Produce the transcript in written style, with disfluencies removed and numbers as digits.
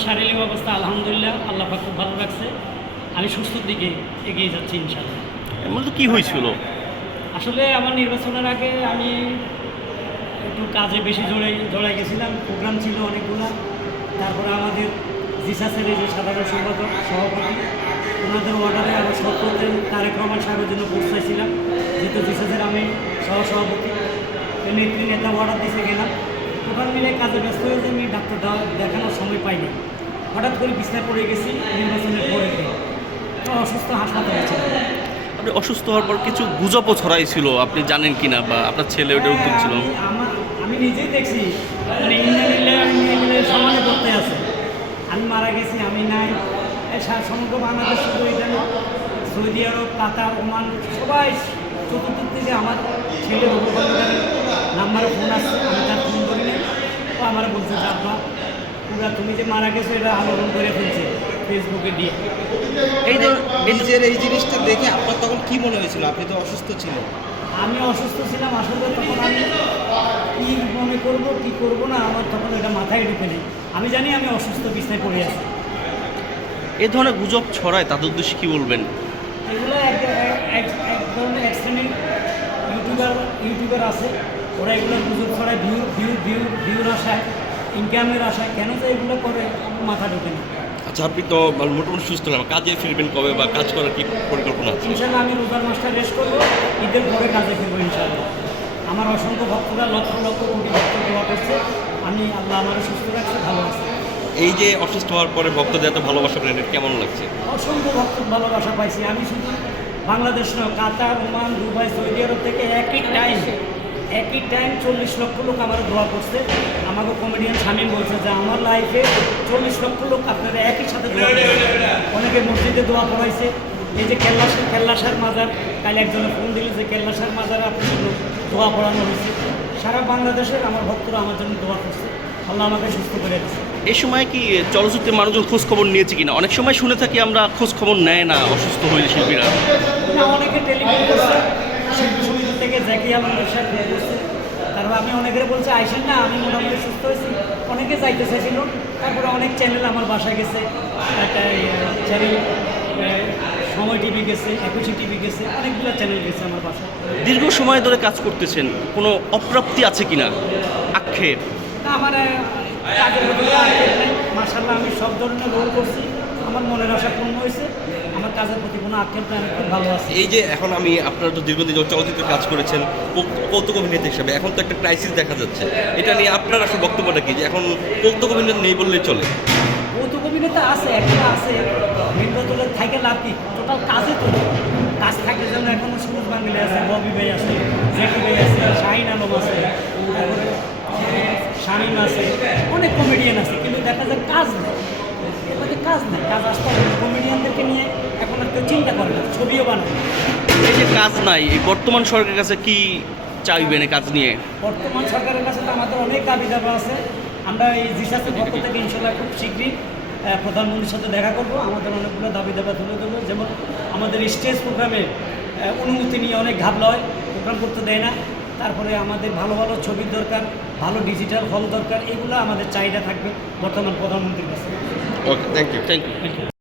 আমার শারীরিক অবস্থা আলহামদুলিল্লাহ আল্লাহ পাক খুব ভালো রাখছে। আমি সুস্থর দিকে এগিয়ে যাচ্ছি ইনশাআল্লাহ। মূলত কী হয়েছিল? আসলে আমার নির্বাচনের আগে আমি একটু কাজে বেশি জড়াই গেছিলাম, প্রোগ্রাম ছিল অনেকগুলো। তারপরে আমাদের জিসাসের এই যে সাধারণ সম্পাদক সভাপতি, ওনাদের অর্ডারে আরও সত্তর তারেক রহমান সাহেবের জন্য পৌঁছাইছিলাম, যেহেতু জিসাসের আমি সহসভাপতি নেতা অর্ডার দিতে গেলাম। টোটাল মিলে কাজে ব্যস্ত হয়ে যে আমি ডাক্তার দেখানোর সময় পাইনি। হঠাৎ করে বিছনায় পড়ে গেছি নির্বাচনের পরে, তো অসুস্থ হাসপাতালে ছিলাম। আপনি অসুস্থ হওয়ার পর কিছু গুজবও ছড়াইছিল, আপনি জানেন কি না, বা আপনার ছেলে ওটার উদ্যোগ ছিল? আমি নিজেই দেখছি, মানে ইন্ডিয়া সমানে করতে আছে, আমি মারা গেছি, আমি নাই। সমগ্র বাংলাদেশ শুধু এটা না, সৌদি আরব, কাতার, ওমান সবাই চতুর্থ থেকে আমার ছেলের উপকরণের নাম্বারে ফোন আসছে, আমি তার ফোন করি না। ও আমার বলছে যে আব্বা পুরা তুমি যে মারা গেছো এটা আলোড়ন করে ফেলছে ফেসবুকে দিয়ে। নিজের এই জিনিসটা দেখে আপনার তখন কি মনে হয়েছিল? আপনি তো অসুস্থ ছিলেন। আমি অসুস্থ ছিলাম, আসলে তখন আমি কী মনে করবো কী করবো না আমার তখন এটা মাথায় ঢুকে নেই। আমি জানি আমি অসুস্থ, বিছনায় পড়ে আছি। এ ধরনের গুজব ছড়ায়, তাদের উদ্দেশ্যে কী বলবেন? এগুলো এক ধরনের এক শ্রেণীর ইউটিউবার আছে, ওরা এগুলো গুজব ছড়ায় ভিউর আশায়, ইনকামের আশায়। কেন যে এগুলো করে মাথা ঢোকে না। আচ্ছা, আপনি তো মোটামুটি সুস্থ না, কাজে ফিরবেন কবে বা কাজ করার কি পরিকল্পনা আছে? ইনশাল্লাহ আমি রোজার মাসটা রেস্ট করবো, ঈদের পরে কাজে ফিরবো ইনশাল্লাহ। আমার অসংখ্য ভক্তরা লক্ষ লক্ষ কোটি ভক্ত দোয়া করছে, আমি আল্লাহ আমার সুস্থ রাখছে, ভালো আছে। এই যে অসুস্থ হওয়ার পরে ভক্তদের এত ভালোবাসা পেলেন, কেমন লাগছে? অসংখ্য ভক্ত ভালোবাসা পাইছি। আমি শুধু বাংলাদেশ নয়, কাতার, ওমান, দুবাই, সৌদি আরব থেকে একই টাইম 40 লক্ষ লোক আমার দোয়া করছে। আমাকে কমেডিয়ান শামীম বলছে যে আমার লাইফে 40 লক্ষ লোক আপনারা একই সাথে দোয়া করছে। অনেকে মসজিদে দোয়া করাইছে। এই যে কেল্লাসার মাজার, কাল একজনে ফোন দিল যে কেল্লাসার মাজারে আপনার জন্য দোয়া পড়ানো হয়েছে। সারা বাংলাদেশের আমার ভক্তরা আমার জন্য দোয়া করছে, আল্লাহ আমাকে সুস্থ করে দিচ্ছে। এই সময় কি চলচ্চিত্রের মানুষজন খোঁজ খবর নিয়েছে কিনা? অনেক সময় শুনে থাকি আমরা খোঁজ খবর নেয় না অসুস্থ হইলে শিল্পীরা। না, অনেকে টেলিফোন করছে, শিল্পী সমিতি থেকে জ্যাকি আলমের সাথে করছে। তারপর আমি অনেকের বলছে আইসেন না, আমি মোটামুটি সুস্থ হয়েছি। অনেকে যাইতে চাইছিল। তারপরে অনেক চ্যানেল আমার বাসায় গেছে, একটা চ্যানেল সময় টিভি গেছে, একুশে টিভি গেছে, অনেকগুলো চ্যানেল গেছে আমার বাসায়। দীর্ঘ সময় ধরে কাজ করতেছেন, কোনো অপ্রাপ্তি আছে কিনা, আক্ষেপ? না, আমার কাজের প্রতি আক্ষেপ নেই। মার্শাল্লাহ, আমি সব ধরনের রোল করছি, আমার মনের আশা পূর্ণ হয়েছে। আমার কাজের প্রতি কোনো আক্ষেপ নেই, আমি খুব ভালো আছি। এই যে এখন আপনারা তো দীর্ঘদিন চলচ্চিত্রে কাজ করেছেন কৌতুক অভিনেতা হিসাবে, এখন তো একটা ক্রাইসিস দেখা যাচ্ছে, এটা নিয়ে আপনার আসলে বক্তব্যটা কি, যে এখন কৌতুক অভিনেতা নেই বললেই চলে? কৌতুক অভিনেতা আছে, একটা আছে, বিন্দুতলে থাকে লাভ কি, টোটাল কাজে তো কাজ থাকে। যেমন এখনও সুরজ বাঙ্গালি আছে, ববি ভাই আছে, জ্যাকি ভাই আছে, শাহিন আলম আছে, তারপরে শামীম আছে, অনেক কমেডিয়ান আছে। কিন্তু দেখা যায় কাজ নেই, এবারে কাজ নেই, কাজ আসতে হবে। কমেডিয়ানদেরকে নিয়ে এখন আর কেউ চিন্তা করে না, ছবিও বানায়। এই যে কাজ নাই, এই বর্তমান সরকারের কাছে কি চাইবেন এই কাজ নিয়ে? বর্তমান সরকারের কাছে তো আমাদের অনেক দাবি দাবা আছে। আমরা এই জিসাসের পক্ষ থেকে ইনশাল্লাহ খুব শীঘ্রই প্রধানমন্ত্রীর সাথে দেখা করব। আমাদের অনেকগুলো দাবি দাবা তুলে ধরবো। যেমন আমাদের স্টেজ প্রোগ্রামে অনুমতি নিয়ে অনেক ঘাবলা হয়, প্রোগ্রাম করতে দেয় না। তারপরে আমাদের ভালো ভালো ছবির দরকার, ভালো ডিজিটাল হল দরকার, এগুলো আমাদের চাহিদা থাকবে বর্তমান প্রধানমন্ত্রীর কাছে। ওকে, থ্যাংক ইউ।